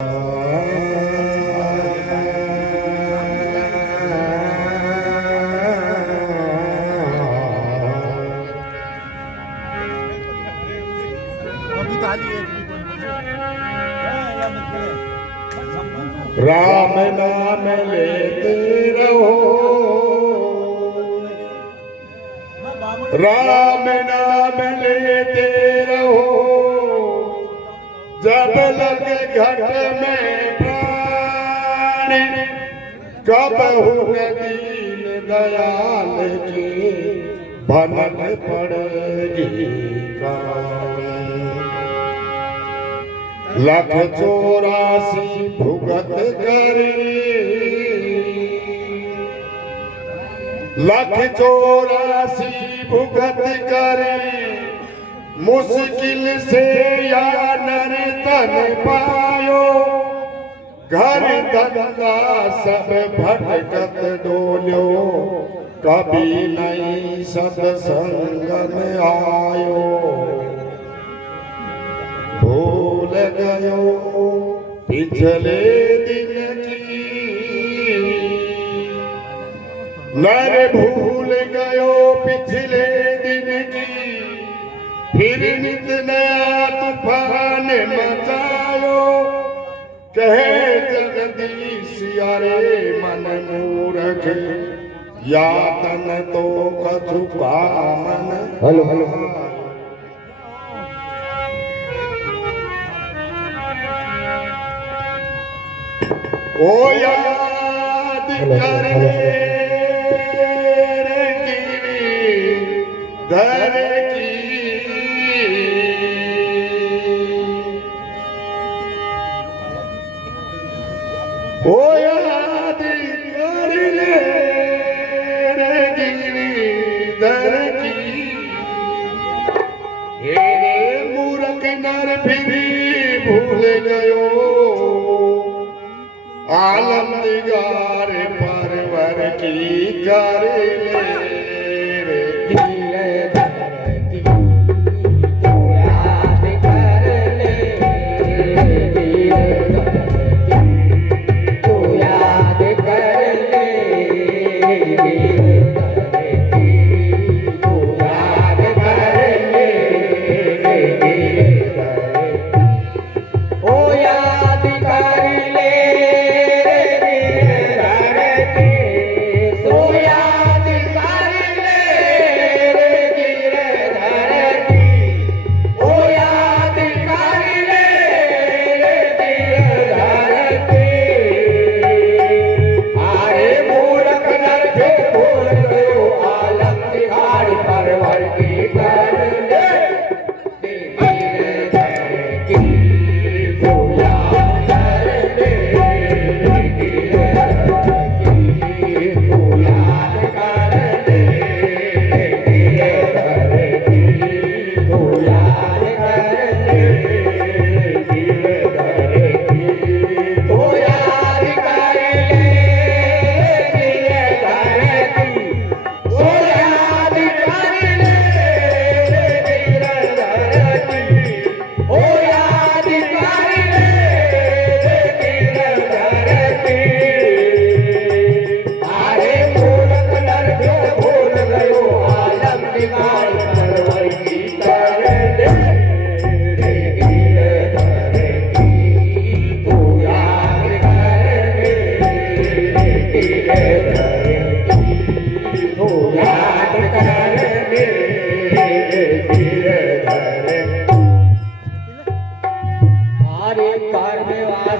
राम नाम लेते रहो, राम नाम लेते रहो, जब लगे घट में प्राण, कबहु न दीन दयाल के भनक पड़ेगी कान। लख 84 भुगत करे, लख 84 भुगत करे, मुश्किल से या नर तन पायो। घर धंधा सब भटकत डोल्यो, कभी नहीं सत्संग में आयो। भूल गयो पिछले दिन की, नर भूल गयो पिछले दिन की, फिर नित नया तूफान मचायो। कहे जगदीश अरे मन मूर्ख, यातन तो कछु कामन। हेलो हेलो ओ याद कर ले गिरधर की, ओ याद कर ले गिरधर की। हे मूर्ख नर फिर भूल गयो, आलम दिगार परवर की कर ले रे धरती, तो याद कर ले धरती, तो याद कर ले धरती, तो याद कर ले ओ याद कर ले।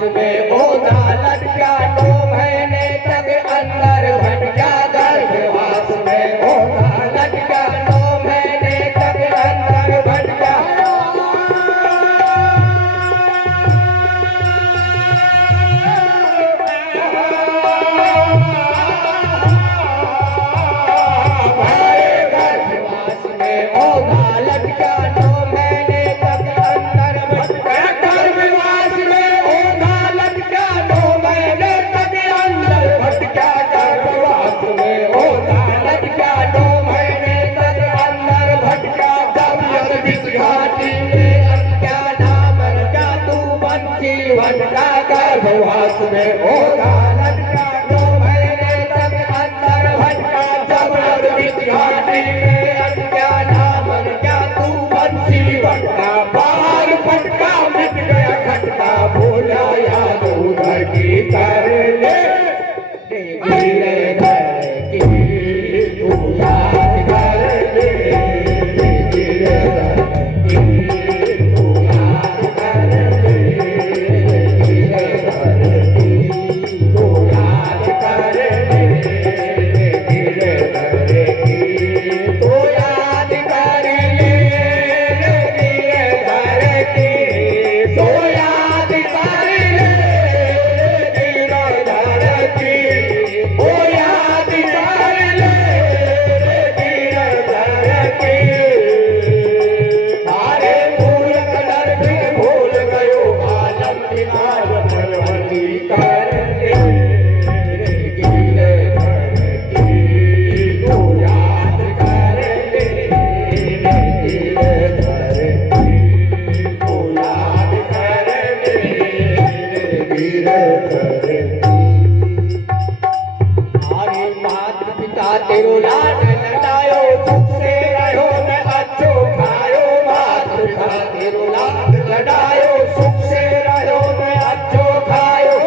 में ओझा लटका 9 महीने तक अंदर भटका, गर्भवास में ओझा लटका 9 महीने तक अंदर भटका। गर्भवास में ओझा लटका 9 महीने तक अंदर भटका, गर्भवास में ओझा लटका 9 महीने तक अंदर भटका। गर्भवास में होगा लटका 2 महीने तक अंदर भटका जब घाटी में अज्ञाना मन क्या तू बंसी भटका बाहर फटका मिट गया खटका भोला याद उधर की कर ले गिरे घर की तू याद कर ले गिरे घर की तू याद कर ले गिरे घर की तू याद कर ले गिरे घर की तू याद कर ले गिरे घर की तू याद कर ले गिरे घर की ओ याद कर ले गिरे घर की अरे भूल कर भी भूल गयो आलम निहार परवती कर ले गिरे घर की तू याद कर ले गिरे घर की तू याद कर ले गिरे घर की अरे मात पिता तेरो लाड लडायो सुख से रहो न अच्छो खायो मात पिता तेरो लाड लडायो सुख से रहो न अच्छो खायो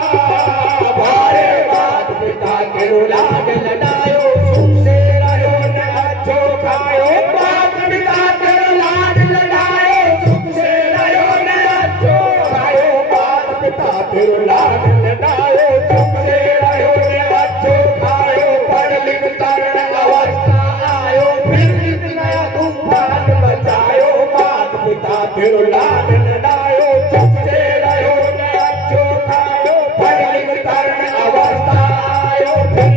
भारे मात पिता तेरो लाड लडायो सुख से रहो न अच्छो खायो मात पिता तेरो लाड लडायो सुख से रहो न अच्छो खायो मात पिता तेरो लाड लडायो सुख से रहो न अच्छो खायो पढ़ लिख तरण अवस्था आयो फिर नया तूफान बचायो मात पिता तेरो लाड लडायो सुख से रहो न अच्छो खायो पढ़ लिख तरण अवस्था आयो फिर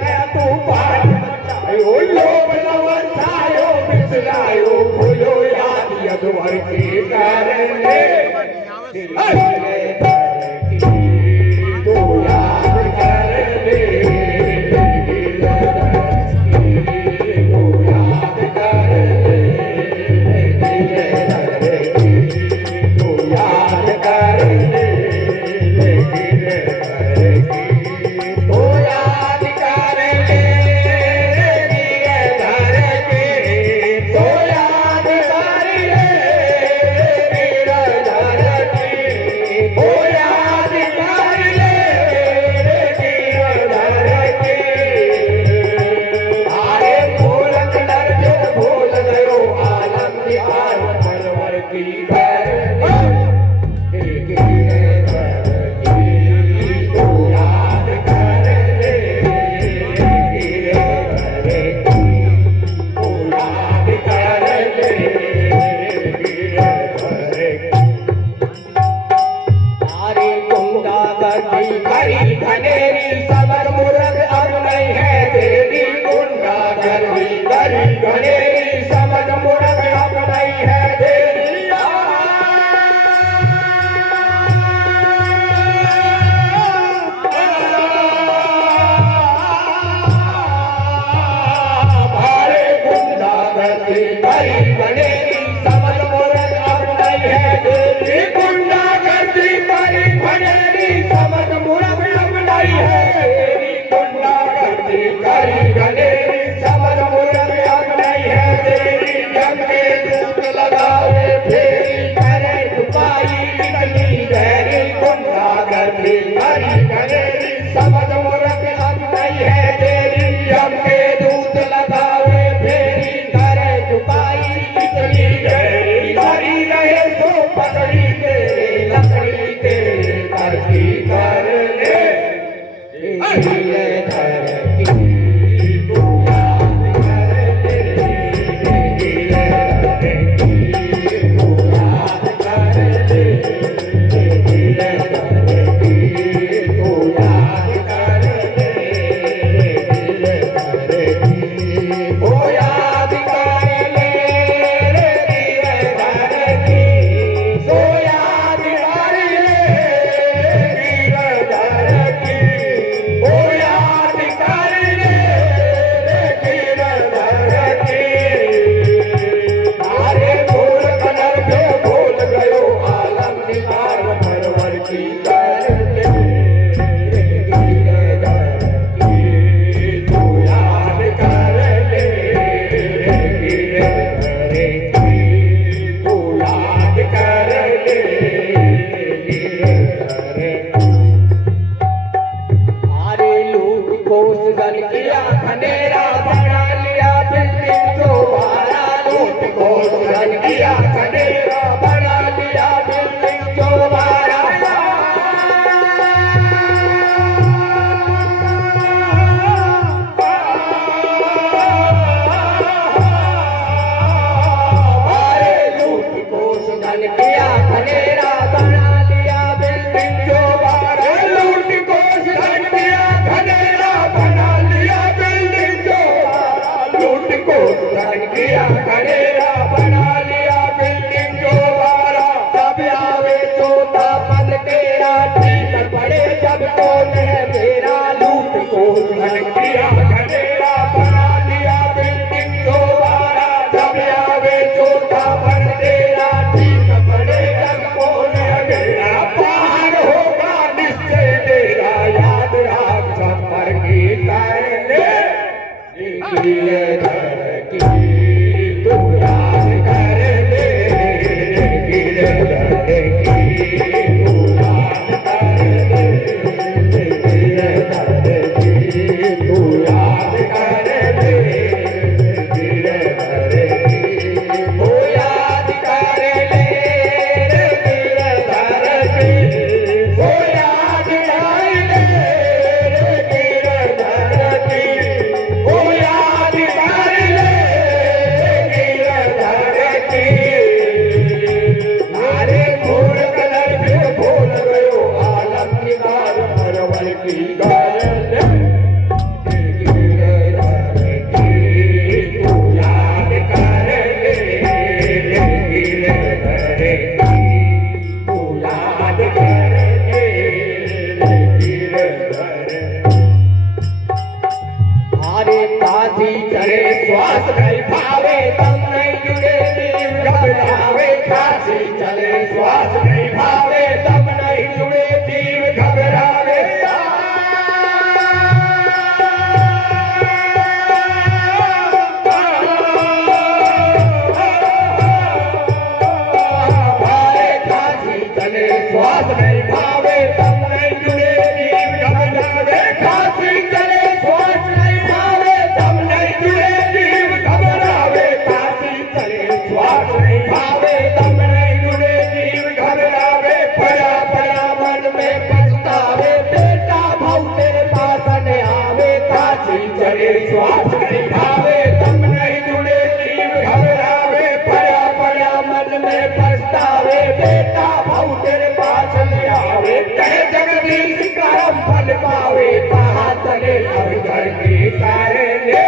नया तूफान बचायो लोभ न वर्षायो बिसरायो भूलो याद यदुवर की कर ले गिरे घर की तू याद कर ले गिरे घर की तू याद कर ले गिरे घर की तू याद कर ले गिरे घर की तू याद कर ले गिरे घर की तू याद कर ले गिरे घर की तू याद कर ले गिरे घर की अरे भूल कर जो भूल गयो आलम निहार परवर की कर ले गिरे घर की तू याद कर ले गिरे घर की तू याद कर ले गिरे घर की अरे गुंडा गर्दी करी घनेरी समर मुरग अब नहीं है तेरी गुंडा गर्दी करी घनेरी समर मुरग अब नहीं है तेरी भारे गुंडा गर्दी करी घनेरी समर मुरग अब नहीं है तेरी गुंडा गर्दी करी घनेरी समर मुरग अब नहीं है तेरी गुंडा गर्दी करी घनेरी समर मुरग अब नहीं है गिरधर की तू याद कर ले, गिरधर की तू याद कर ले, गिरधर की तू याद कर ले, गिरधर की तू याद कर ले, गिरधर की तू याद कर ले, गिरधर की तू याद कर ले, गिरधर की। अरे फूल कलर पे भूल गयो आलम की गार परवल की गायल, गिरधर की तू याद कर ले, गिरधर की तू याद कर ले, गिरधर। अरे काशी चले श्वास नहीं भावे तम नहीं जुड़े जीव घबरावे, काशी चले श्वास नहीं भावे तम नहीं जुड़े जीव घबरावे। अरे काशी चले श्वास नहीं भावे तम नहीं जुड़े जीव घबरावे, काशी चले श्वास नहीं भावे तम नहीं जुड़े जीव घबरावे, काशी चले श्वास नहीं भावे तम नहीं जुड़े जीव घबरावे। पड़ा पड़ा मन में पछतावे बेटा भाव तेरे पास न आवे, काशी चले श्वास नहीं भावे तम नहीं जुड़े जीव घबरावे। पड़ा पड़ा मन में पछतावे बेटा भाव तेरे पास न आवे, कहे जगदीश करम फल पावे, कहा चले अब घर के सारे ले,